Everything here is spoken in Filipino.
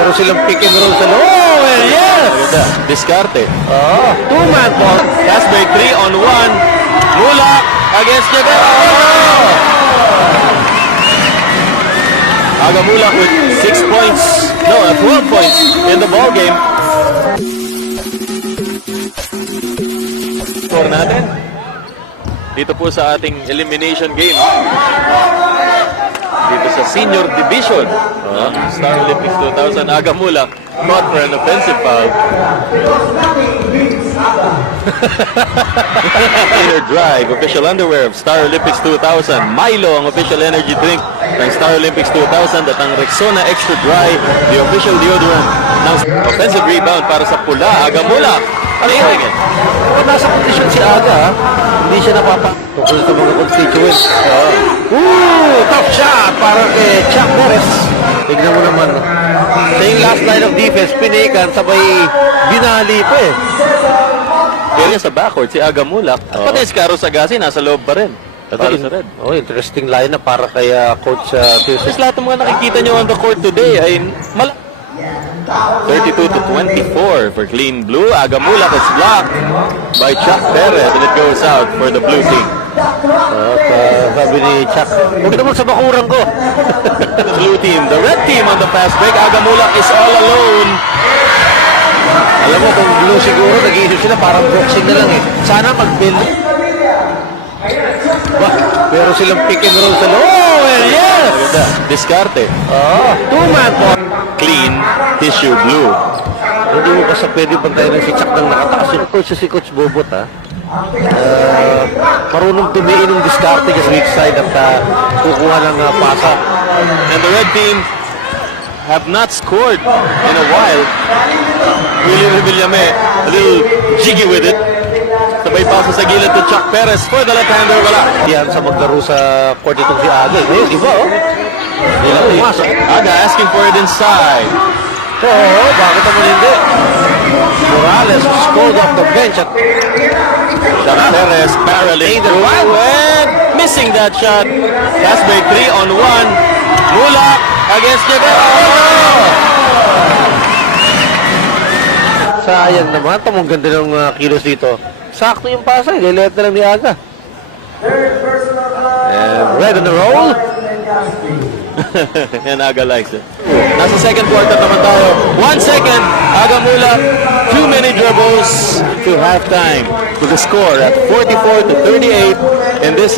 Meron silang pick and roll sa loob. Oh, and yes! Ganda. Diskarte. Oh, two-man ball. Casper 3 on 1. Mula against Guevara. Oh! Agamula with 6 points. No, uh, 12 points in the ball game. Score natin. Dito po sa ating elimination game. Dito sa senior division. Uh, Star Olympics 2000. Agamula caught for an offensive foul. Inner Drive, official underwear of Star Olympics 2000. Milo, ang official energy drink ng Star Olympics 2000 at ang Rexona Extra Dry, the official deodorant ng offensive rebound para sa pula. Agamula, it. Kung nasa kondisyon si Aga, hindi siya napapa... Sa mga constituents. Ooh, tough shot para kay Chuck Perez. Tignan mo naman. Sa yung last line of defense, pinikan, sabay binali pa eh. Kaya sa backcourt, si Agamula. At pati si Caro Sagasi, nasa loob pa rin. Para sa red. Oh, interesting line na para kay uh, Coach uh. Kasi lahat ng mga nakikita nyo on the court today ay mal 32 to 24 for clean blue. Agamula is blocked by Chuck Perez and it goes out for the blue team. At uh, sabi ni Chuck, huwag naman sa bakurang ko. The blue team, the red team on the fast break. Agamula is all alone. Alam mo, kung blue siguro, nag-iisip sila parang boxing na lang eh. Sana mag-build. Meron silang pick and roll sa loob. Oh, yes! Ganda. Diskarte. Oh, two-man ball. Clean tissue blue. Hindi mo basta pwede bantayan ng si Chuck ng nakataas yung coach si Coach Bobot ha. Uh, marunong tumiin ng diskarte sa weak side at uh, kukuha ng uh, pasa. And the red team have not scored in a while. Willie Revillame, a little jiggy with it. Pasa sa gilid to Chuck Perez for the left-hander. Wala. Yan sa maglaro sa court itong si Aga. Ngayon, di ba oh? Hindi lang pumasok. Aga asking for it inside. Oo, bakit naman hindi? Morales was called off the bench at Chuck Perez barreling through and missing that shot. Casper 3 on 1. Mula against Guevara. Sayang naman. Tamang ganda ng uh, kilos dito. Sakto yung pasa. Ililit na lang ni Aga. And red on the roll. and Aga likes it. Nasa second quarter naman tayo. One second. Aga Mula. Too many dribbles to halftime. To the score at 44 to 38 in this